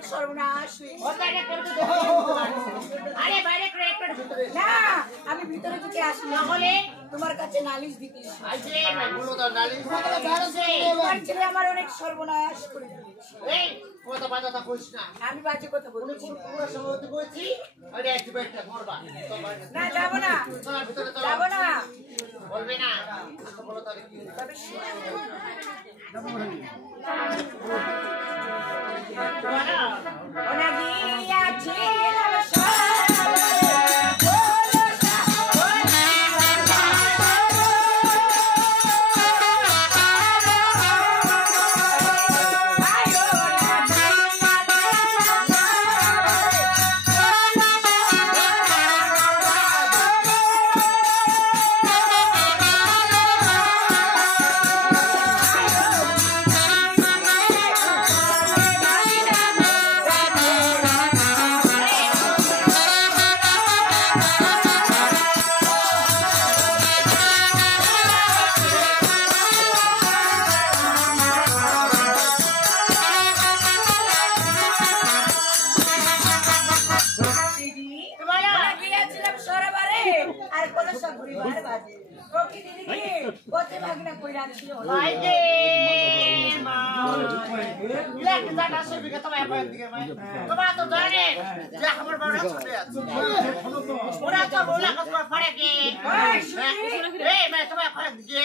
অনেক সর্বনাশ আরে বাইরে ক্রেক্টর ভিতরে না আমি ভিতরে ঢুকে আসি তাহলে তোমার কাছে নালিশ দিতে আইছে ভাই বলো তো নালিশ তোমার ছেলে আমার অনেক সর্বনাশ করে দিয়েছে এই কথা বাজাটা কইছ না আমি বাজে কথা বলছি পুরো সময় কইছি আরে একটু বেটা করবা না যাব না চল ভিতরে চল যাব না বলবে না বলো তাহলে কি তবে ওনা গিয়াছে তোমার তো জানে যে আমার বড় ছোট আছে ওরা তো বলা কথা পড়ে কি এই मैं तुम्हें फर्क दिए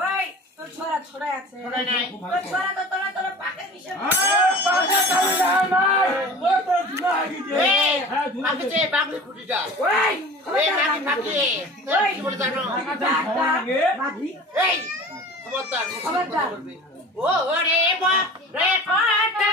ওই তোর ছোরা ছোরা আছে ছোরা নাই তোর ছোরা তো তোর পাকে দিছে পাকে চলে আমার ও তো ধুলা হয়ে গেছে এই আগে যে বাগলি ফুটিটা ওই এই মাটি ফাটি ওই কি বলে জানো মাগি এই খবরদার খবরদার ও ওরে বাপ রে পাটা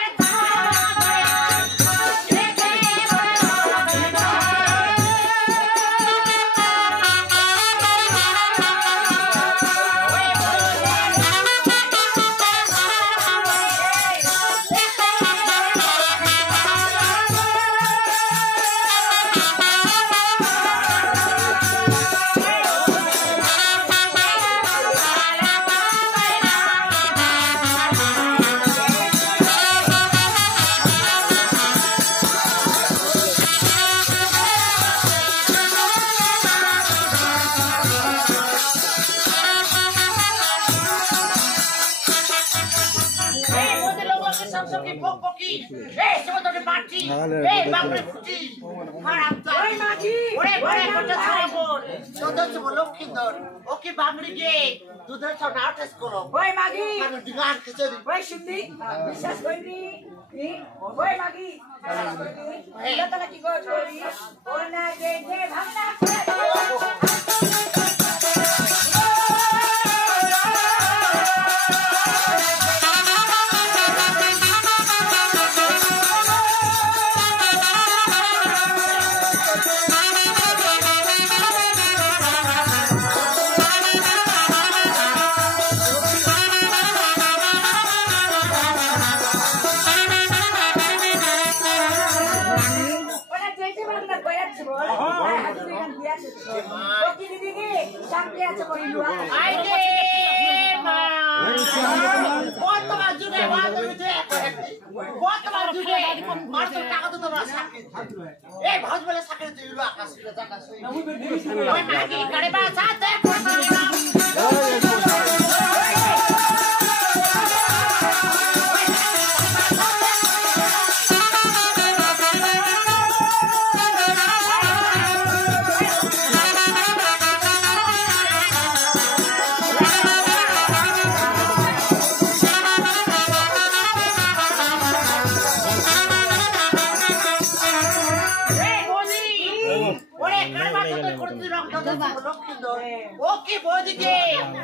ओके बोदी के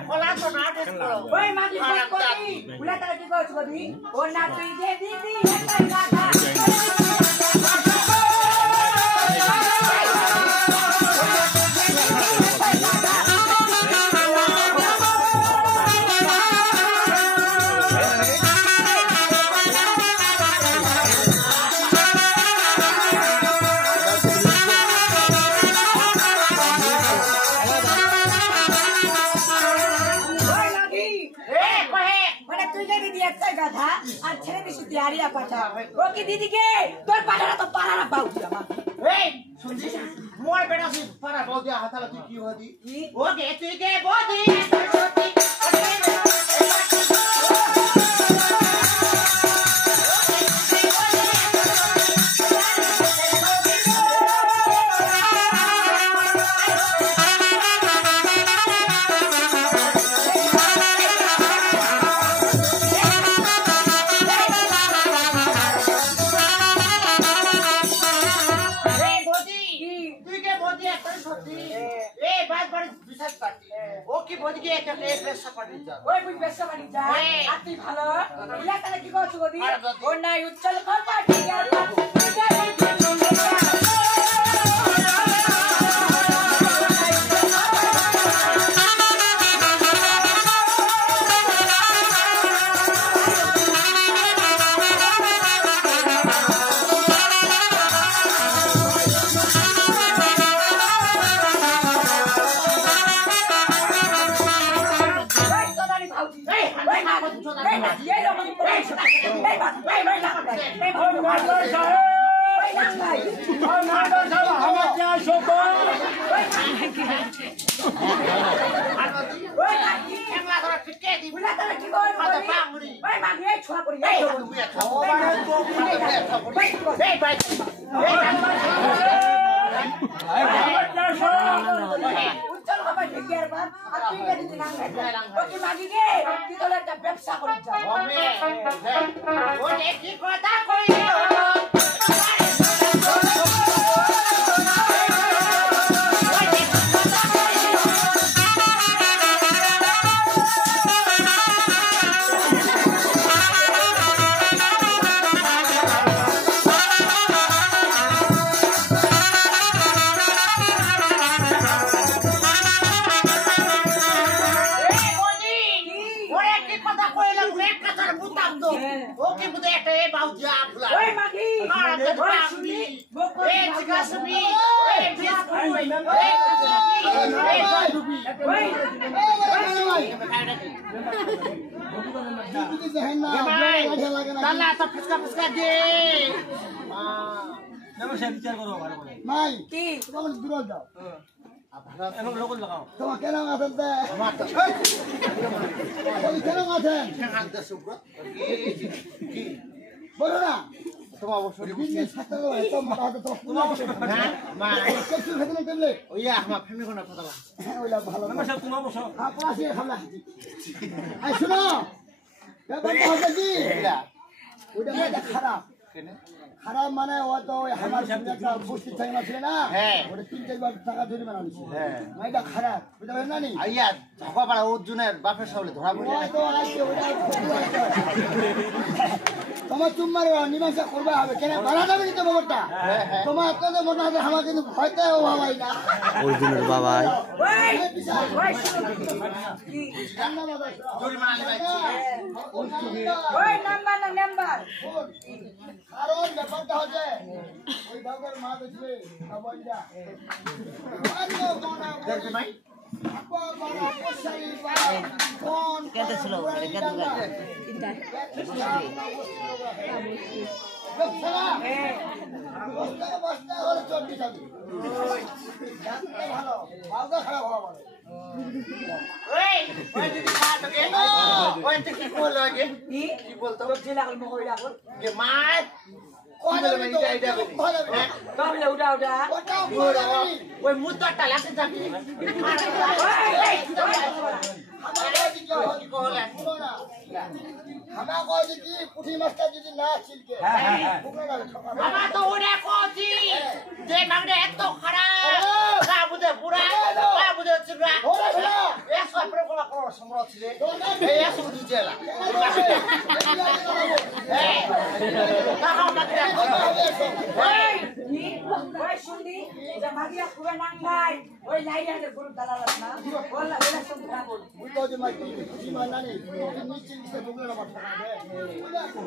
ओला तो नाटक करो ओए मागी कोती उला तारा की कहछ बदी ओ ना तुई दे दीदी हेतै गाथा तैयारी না পাঠা ও কি দিদিকে তোর পাঠাটা তো পাড়ারা বাউদি আমার এই শুনছিস মোর বেটা তুই পাড়া বৌদি হাতালা তুই কি হদি ওকে তুই কে বৌদি ওই বুঝ বেশ বাড়ি যা আর তুই ভালো ইলা তাহলে কি করছ গদি ওর নাই উচ্চল কর পাটি আর ব্যবসা করে বলো না তোমার অবশ্যই বিজনেস সাথে তো মাথা তো ওই আমার ফ্যামিলি কোন কথা ওইলা ভালো নমস্কার তুমি অবশ্য পাশে খালা আই শুনো ব্যাপারটা হচ্ছে কি ওইটা মানে খারাপ কেন খারাপ মানে ও তো আমার সামনে একটা বস্তি থাই মাছলে না ওটা 3-4 বার টাকা ধরে বানাইছে এটা খারাপ বুঝতে পারেন না নি আইয়া ঝগড়া পাড়া অর্জুনের বাপের সামনে ধরা পড়ে ও তো আইছে ওটা তোমার তোমার নিমাশা করবে হবে কেন বাড়া যাবে কিন্তু ব্যাপারটা তোমার তো মনে হয় আমার কিন্তু ভয়তে ও ভাবাই না অর্জুনের বাবাই ওই নাম্বার কারণ ব্যাপারটা হচ্ছে ওই বাবার মা দেখবে বাবাইরা দেখবে নাই আপা বড় পছাই বাবা কোন কেটে ছিল কেটে তিনটা বস্তা হল 24 যাবে ভালো বাবা খারাপ হওয়া ওই দিদি খাট গে ওই তো কি বল আগে কি বলতো জেলা কল মকই লাগল যে মাছ ওই মুদ্দাটা লাগতে যাবি আমরা কইছি কি পুঁটি মাছটা যদি না ছিলকে আমরা তো ওরে কইছি যে নামটা এত খারাপ কাবুদে পুরা কাবুদে চিরা এ সব প্রকল্প করো সম্ভব ছিল এই এসব দিজেলা এই তাহাও না ওই শুনলি যে মাদিয়া পুরা নাঙ্গাই ওই লাইয়াদের গরু দালালাত না বললা ওলা সব ধরা বল বুঝতো যে মাটি খুশি মানানি নিচে নিচে বগলা মাথা ওই দেখো